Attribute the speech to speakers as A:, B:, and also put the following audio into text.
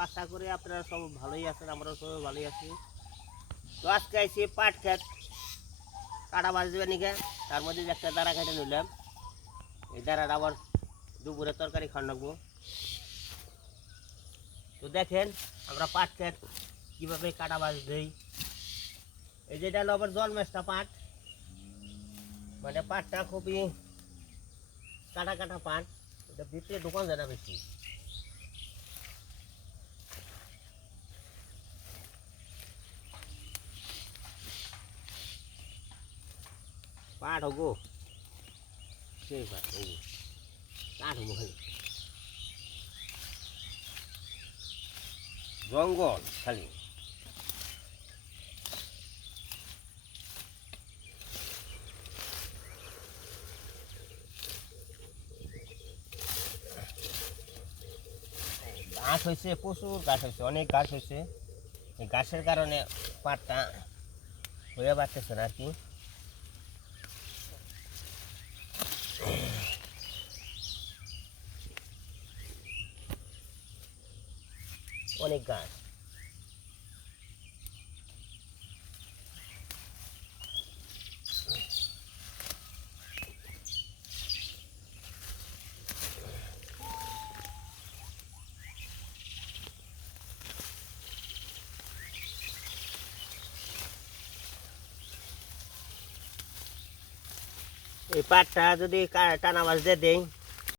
A: পাসটা করে আপনারা সব ভালোই আছেন আমরাও সব ভালোই আছি তো আজকে এই পাটকাত কাড়া भाजी বানিগা তার মধ্যে একটা তারা খাইতা লইলাম এই তারা দাওন দুপুরে তরকারি খান লাগবো তো দেখেন আমরা পাটকাত কিভাবে কাটা भाजी দেই এই যে এটা ল উপর জল মেশা পাট বনে মানে পাটটা খুবই কাটা কাটা পাট ওতে ভিতে দোকান জানা বৃষ্টি पाठ हो गो पाठ हो पाठ जंगल खाली घास प्रचुर घास होनेक घास हो गए पाठा हुए बात से ना कि অনেক গাছ এই পাটটা যদি টানা বাজ দিয়ে দেয়